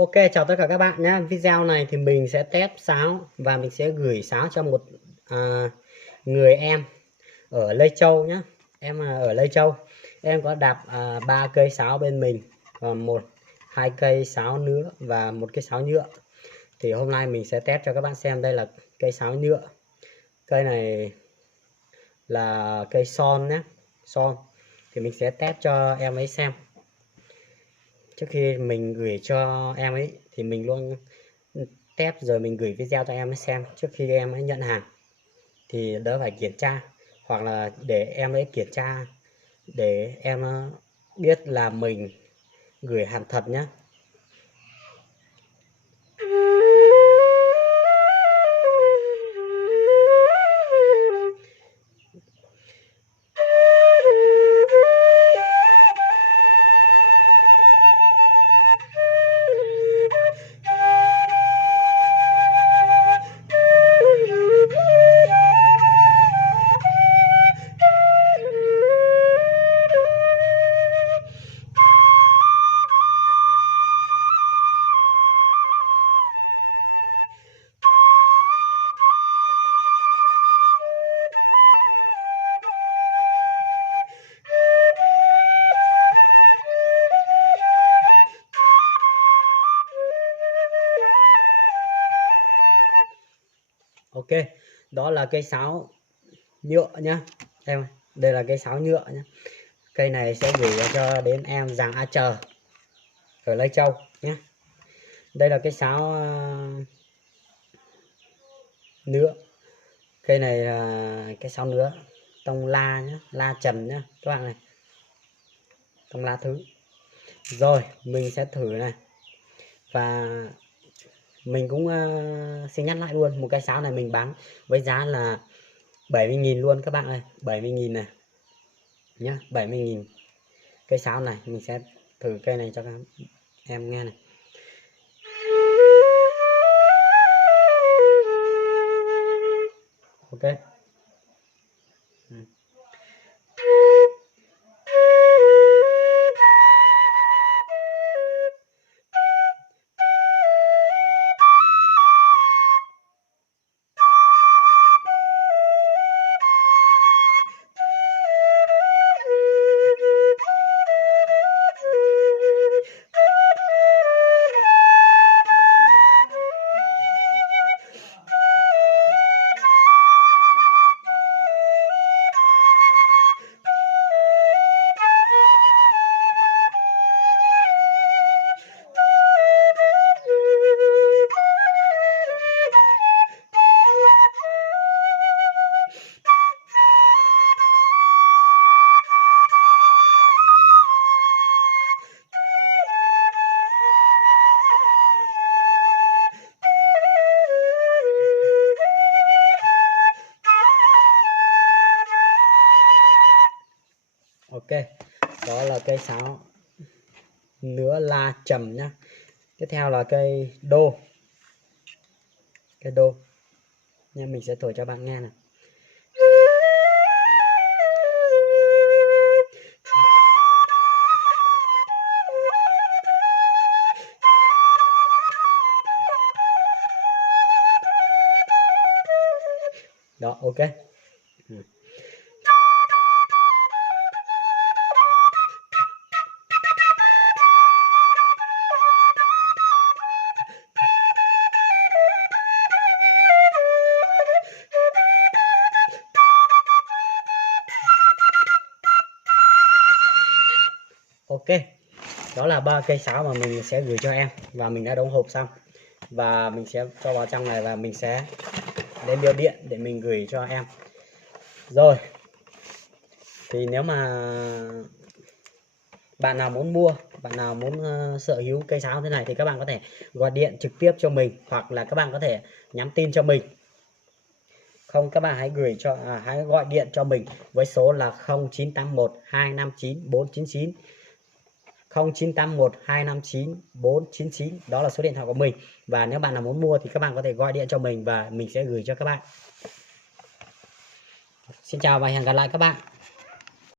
Ok, chào tất cả các bạn nhé. Video này thì mình sẽ test sáo và mình sẽ gửi sáo cho một người em ở Lê Châu nhé. Em ở Lê Châu. Em có đặt 3 cây sáo bên mình, còn hai cây sáo nữa và một cái sáo nhựa. Thì hôm nay mình sẽ test cho các bạn xem. Đây là cây sáo nhựa. Cây này là cây son nhé. Son. Thì mình sẽ test cho em ấy xem. Trước khi mình gửi cho em ấy thì mình luôn test rồi mình gửi video cho em ấy xem trước khi em ấy nhận hàng, thì đỡ phải kiểm tra, hoặc là để em ấy kiểm tra để em biết là mình gửi hàng thật nhé. Ok, đó là cây sáo nhựa nhá em. Đây là cây sáo nhựa nhá. Cây này sẽ gửi cho đến em Giàng A Chờ ở Lai Châu nhé. Đây là cây sáo nứa. Cây này là cây sáo nứa tông la nhé, la trầm nhé các bạn này, tông la thứ. Rồi mình sẽ thử này, và mình cũng xin nhắc lại luôn, một cái sáo này mình bán với giá là 70.000 luôn các bạn ơi, 70.000 này nhá, 70.000 cây sáo này. Mình sẽ thử cây này cho các em nghe này. Ok. Ok, đó là cây sáo nứa la trầm nhá. Tiếp theo là cây đô. Cây đô nha, mình sẽ thổi cho bạn nghe này. Đó, ok. Ok, đó là 3 cây sáo mà mình sẽ gửi cho em, và mình đã đóng hộp xong và mình sẽ cho vào trong này, và mình sẽ lên bưu điện để mình gửi cho em. Rồi thì nếu mà bạn nào muốn mua, bạn nào muốn sở hữu cây sáo thế này thì các bạn có thể gọi điện trực tiếp cho mình, hoặc là các bạn có thể nhắn tin cho mình. Không, các bạn hãy gọi điện cho mình với số là 0981 259 499, 0981 259 499. Đó là số điện thoại của mình. Và nếu bạn nào muốn mua thì các bạn có thể gọi điện cho mình và mình sẽ gửi cho các bạn. Xin chào và hẹn gặp lại các bạn.